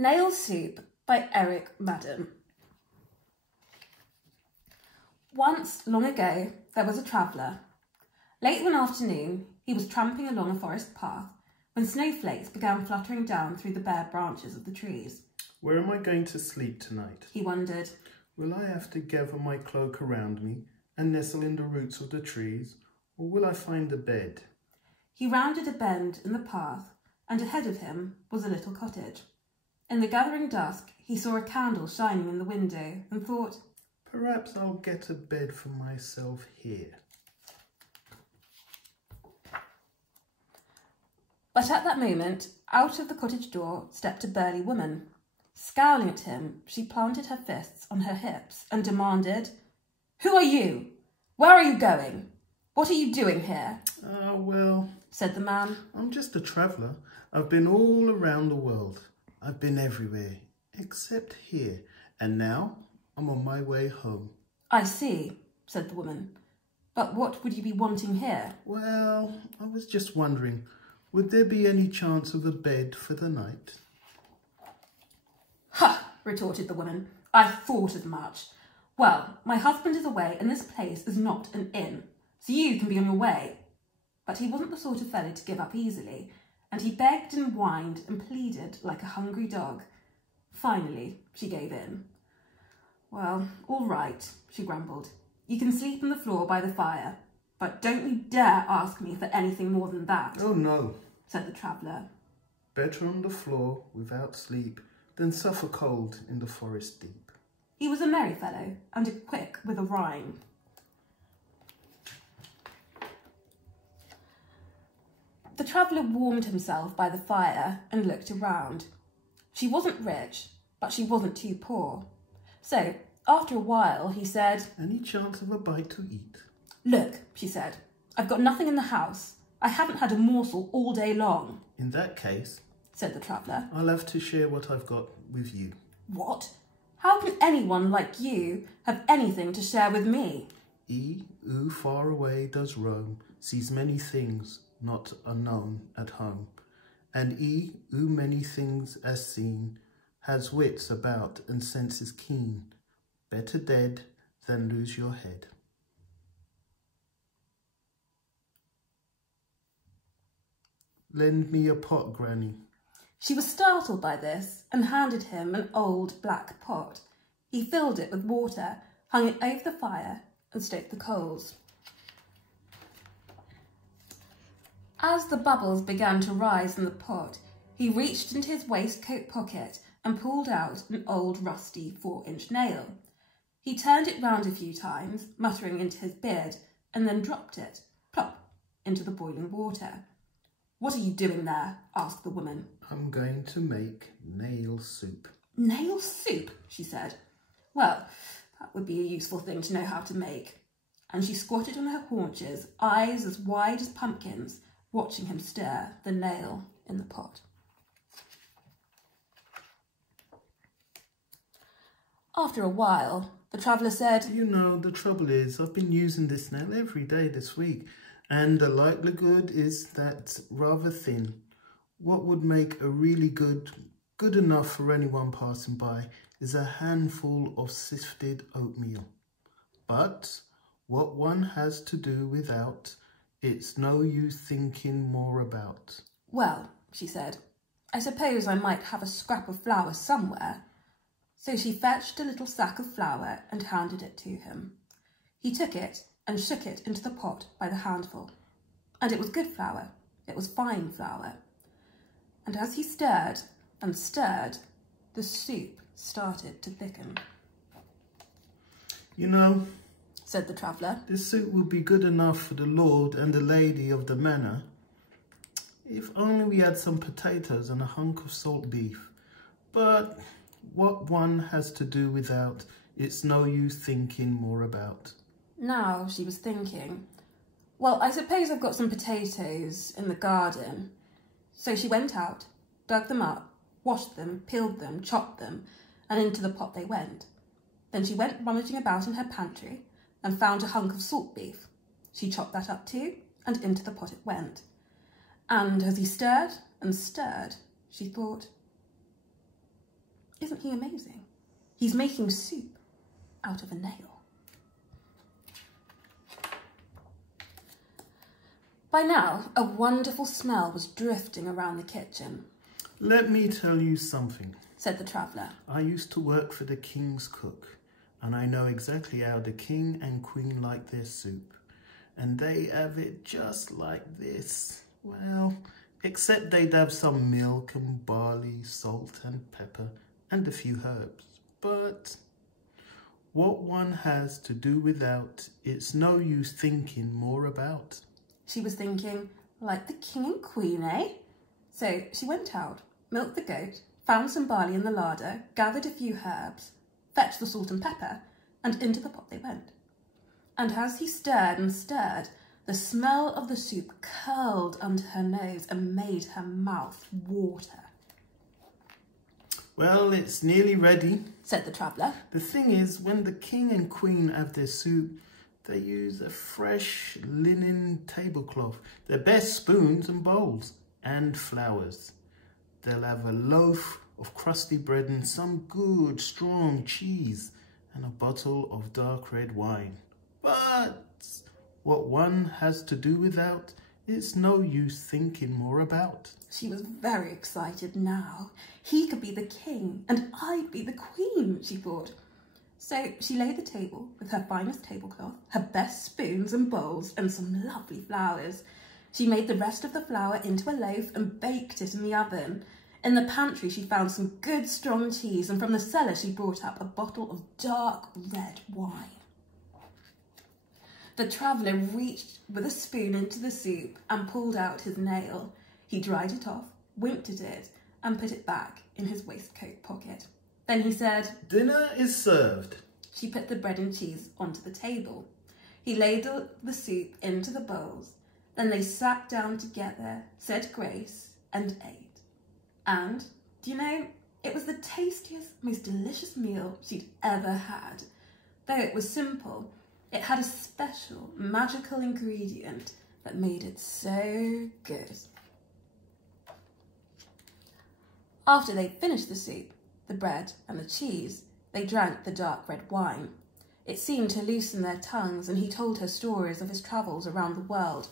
Nail Soup by Maddern. Once, long ago, there was a traveller. Late one afternoon, he was tramping along a forest path when snowflakes began fluttering down through the bare branches of the trees. Where am I going to sleep tonight? He wondered. Will I have to gather my cloak around me and nestle in the roots of the trees, or will I find a bed? He rounded a bend in the path, and ahead of him was a little cottage. In the gathering dusk, he saw a candle shining in the window and thought, perhaps I'll get a bed for myself here. But at that moment, out of the cottage door stepped a burly woman. Scowling at him, she planted her fists on her hips and demanded, "Who are you? Where are you going? What are you doing here?" Well, said the man. I'm just a traveller. I've been all around the world. I've been everywhere, except here, and now I'm on my way home. I see, said the woman. But what would you be wanting here? Well, I was just wondering, would there be any chance of a bed for the night? Ha, retorted the woman. I thought as much. Well, my husband is away and this place is not an inn, so you can be on your way. But he wasn't the sort of fellow to give up easily, and he begged and whined and pleaded like a hungry dog. Finally, she gave in. Well, all right, she grumbled. You can sleep on the floor by the fire, but don't you dare ask me for anything more than that. Oh, no, said the traveller. Better on the floor without sleep than suffer cold in the forest deep. He was a merry fellow and quick with a rhyme. The traveller warmed himself by the fire and looked around. She wasn't rich, but she wasn't too poor. So, after a while, he said, any chance of a bite to eat? Look, she said, I've got nothing in the house. I haven't had a morsel all day long. In that case, said the traveller, I'll have to share what I've got with you. What? How can anyone like you have anything to share with me? He who far away does roam sees many things not unknown at home, and he who many things has seen has wits about and senses keen. Better dead than lose your head. Lend me a pot, Granny. She was startled by this and handed him an old black pot. He filled it with water, hung it over the fire and stoked the coals. As the bubbles began to rise in the pot, he reached into his waistcoat pocket and pulled out an old rusty 4-inch nail. He turned it round a few times, muttering into his beard, and then dropped it, plop, into the boiling water. What are you doing there? Asked the woman. I'm going to make nail soup. Nail soup? She said. Well, that would be a useful thing to know how to make. And she squatted on her haunches, eyes as wide as pumpkins, watching him stir the nail in the pot. After a while, the traveller said, you know, the trouble is I've been using this nail every day this week, and the likelihood is that rather thin. What would make a really good enough for anyone passing by, is a handful of sifted oatmeal. But what one has to do without, it's no use thinking more about. Well, she said, I suppose I might have a scrap of flour somewhere. So she fetched a little sack of flour and handed it to him. He took it and shook it into the pot by the handful. And it was good flour. It was fine flour. And as he stirred and stirred, the soup started to thicken. You know, said the traveller, this soup would be good enough for the lord and the lady of the manor, if only we had some potatoes and a hunk of salt beef. But what one has to do without, it's no use thinking more about. Now she was thinking, well, I suppose I've got some potatoes in the garden. So she went out, dug them up, washed them, peeled them, chopped them, and into the pot they went. Then she went rummaging about in her pantry and found a hunk of salt beef. She chopped that up too, and into the pot it went. And as he stirred and stirred, she thought, Isn't he amazing? He's making soup out of a nail. By now, a wonderful smell was drifting around the kitchen. Let me tell you something, said the traveller. I used to work for the king's cook, and I know exactly how the king and queen like their soup. And they have it just like this. Well, except they'd have some milk and barley, salt and pepper, and a few herbs. But what one has to do without, it's no use thinking more about. She was thinking, like the king and queen, eh? So she went out, milked the goat, found some barley in the larder, gathered a few herbs, fetched the salt and pepper, and into the pot they went. And as he stirred and stirred, the smell of the soup curled under her nose and made her mouth water. Well, it's nearly ready, said the traveller. The thing is, when the king and queen have their soup, they use a fresh linen tablecloth, their best spoons and bowls, and flowers. They'll have a loaf of crusty bread and some good, strong cheese, and a bottle of dark red wine. But what one has to do without, it's no use thinking more about. She was very excited now. He could be the king and I'd be the queen, she thought. So she laid the table with her finest tablecloth, her best spoons and bowls, and some lovely flowers. She made the rest of the flour into a loaf and baked it in the oven. In the pantry she found some good strong cheese, and from the cellar she brought up a bottle of dark red wine. The traveller reached with a spoon into the soup and pulled out his nail. He dried it off, winked at it, and put it back in his waistcoat pocket. Then he said, "Dinner is served." She put the bread and cheese onto the table. He ladled the soup into the bowls. Then they sat down together, said grace, and ate. And, do you know, it was the tastiest, most delicious meal she'd ever had. Though it was simple, it had a special, magical ingredient that made it so good. After they'd finished the soup, the bread and the cheese, they drank the dark red wine. It seemed to loosen their tongues, and he told her stories of his travels around the world.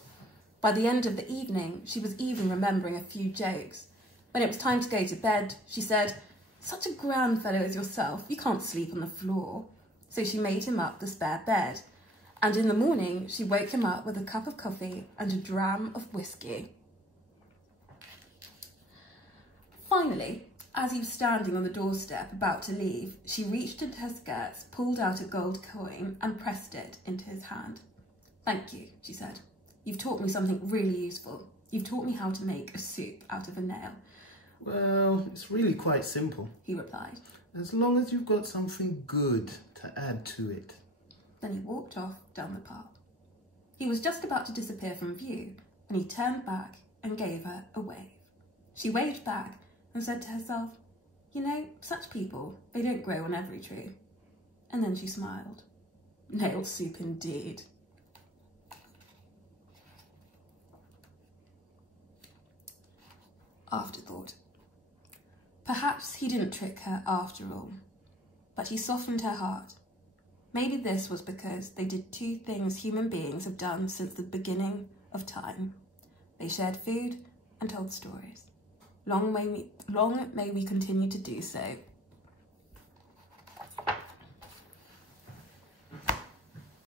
By the end of the evening, she was even remembering a few jokes. When it was time to go to bed, she said, "Such a grand fellow as yourself, you can't sleep on the floor." So she made him up the spare bed, and in the morning she woke him up with a cup of coffee and a dram of whiskey. Finally, as he was standing on the doorstep about to leave, she reached into her skirts, pulled out a gold coin and pressed it into his hand. "Thank you," she said. "You've taught me something really useful. You've taught me how to make a soup out of a nail." "Well, it's really quite simple," he replied. "as long as you've got something good to add to it." Then he walked off down the path. He was just about to disappear from view when he turned back and gave her a wave. She waved back and said to herself, "You know, such people, they don't grow on every tree." And then she smiled. Nail soup indeed. Afterthought. Perhaps he didn't trick her after all, but he softened her heart. Maybe this was because they did two things human beings have done since the beginning of time. They shared food and told stories. Long may we continue to do so.